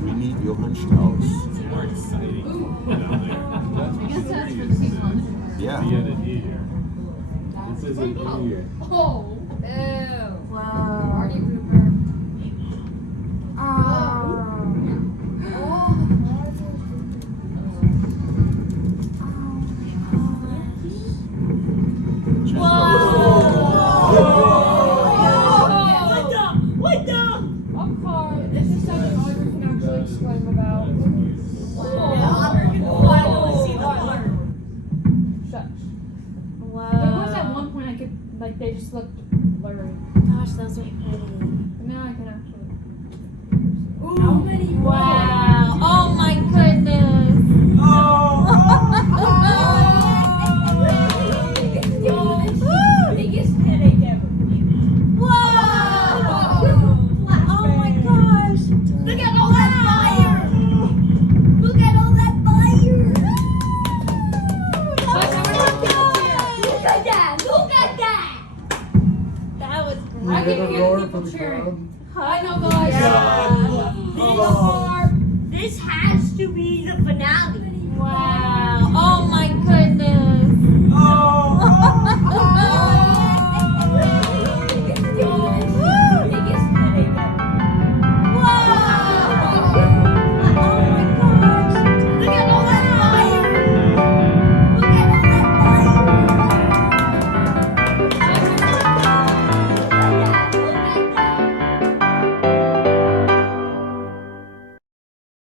We need Johann Strauss. Yeah. This is a new year. Oh. Wow. Marty Cooper. What the? What car? This is something Audrey can actually explain about. Shush. Wow. There was at one point I could, like, they just looked blurry. Gosh, those are pretty. But now I can actually. How many? Wow. Oh my goodness. Biggest headache ever. Wow. Oh my gosh. Look at all that fire! Look at all that fire! Look at that! Look at that! That was I great. can hear people cheering. I know, guys. This has to be the finale. Wow.